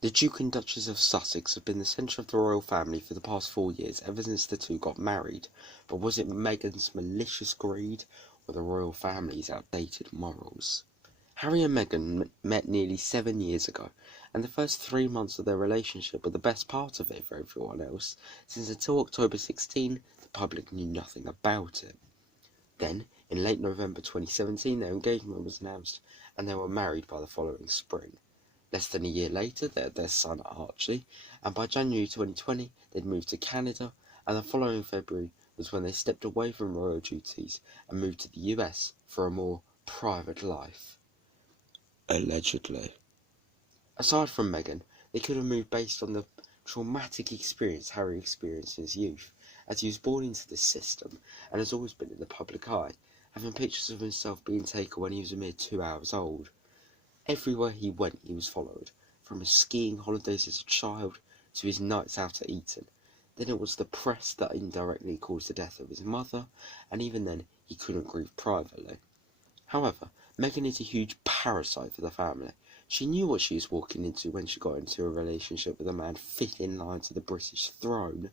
The Duke and Duchess of Sussex have been the centre of the royal family for the past 4 years, ever since the two got married. But was it Meghan's malicious greed, or the royal family's outdated morals? Harry and Meghan met nearly 7 years ago, and the first 3 months of their relationship were the best part of it for everyone else, since until October 16, the public knew nothing about it. Then, in late November 2017, their engagement was announced, and they were married by the following spring. Less than a year later, they had their son Archie, and by January 2020, they'd moved to Canada, and the following February was when they stepped away from royal duties and moved to the US for a more private life. Allegedly. Aside from Meghan, they could have moved based on the traumatic experience Harry experienced in his youth, as he was born into this system and has always been in the public eye, having pictures of himself being taken when he was a mere 2 hours old. Everywhere he went he was followed, from his skiing holidays as a child to his nights out at Eton. Then it was the press that indirectly caused the death of his mother, and even then he couldn't grieve privately. However, Meghan is a huge parasite for the family. She knew what she was walking into when she got into a relationship with a man fit in line to the British throne.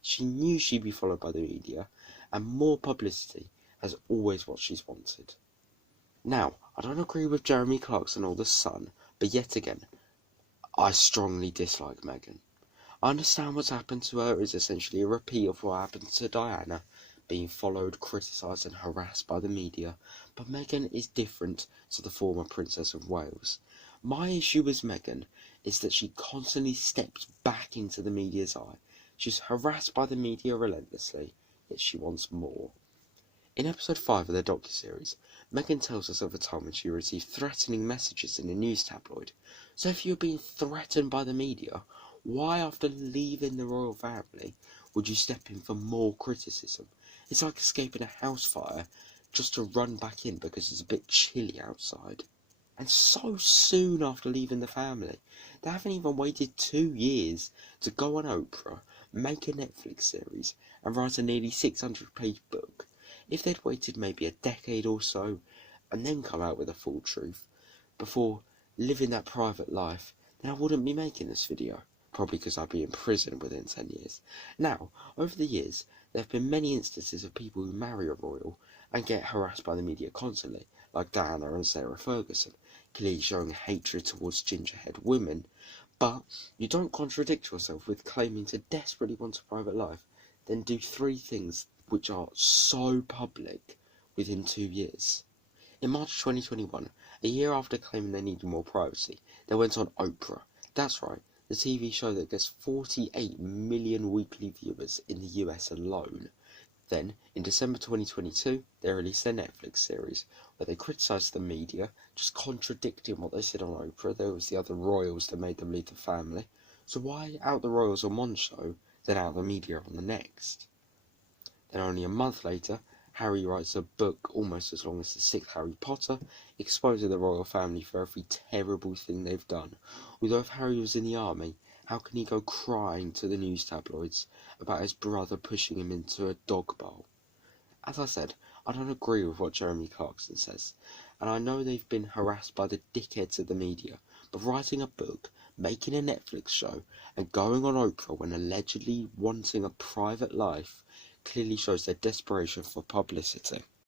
She knew she'd be followed by the media, and more publicity is always what she's wanted. Now, I don't agree with Jeremy Clarkson or The Sun, but yet again, I strongly dislike Meghan. I understand what's happened to her is essentially a repeat of what happened to Diana, being followed, criticised and harassed by the media, but Meghan is different to the former Princess of Wales. My issue with Meghan is that she constantly steps back into the media's eye. She's harassed by the media relentlessly, yet she wants more. In episode 5 of the docuseries, Meghan tells us of a time when she received threatening messages in a news tabloid. So if you're being threatened by the media, why after leaving the royal family would you step in for more criticism? It's like escaping a house fire just to run back in because it's a bit chilly outside. And so soon after leaving the family, they haven't even waited 2 years to go on Oprah, make a Netflix series, and write a nearly 600-page book. If they'd waited maybe a decade or so, and then come out with the full truth, before living that private life, then I wouldn't be making this video. Probably because I'd be in prison within 10 years. Now, over the years, there have been many instances of people who marry a royal and get harassed by the media constantly, like Diana and Sarah Ferguson, clearly showing hatred towards ginger-haired women. But you don't contradict yourself with claiming to desperately want a private life, then do 3 things which are so public within 2 years. In March 2021, a year after claiming they needed more privacy, they went on Oprah. That's right, the TV show that gets 48 million weekly viewers in the US alone. Then, in December 2022, they released their Netflix series, where they criticised the media, just contradicting what they said on Oprah. There was the other royals that made them leave the family. So why out the royals on one show, then out the media on the next? Then only a month later, Harry writes a book almost as long as the 6th Harry Potter, exposing the royal family for every terrible thing they've done. Although if Harry was in the army, how can he go crying to the news tabloids about his brother pushing him into a dog bowl? As I said, I don't agree with what Jeremy Clarkson says, and I know they've been harassed by the dickheads of the media, but writing a book, making a Netflix show, and going on Oprah when allegedly wanting a private life clearly shows their desperation for publicity.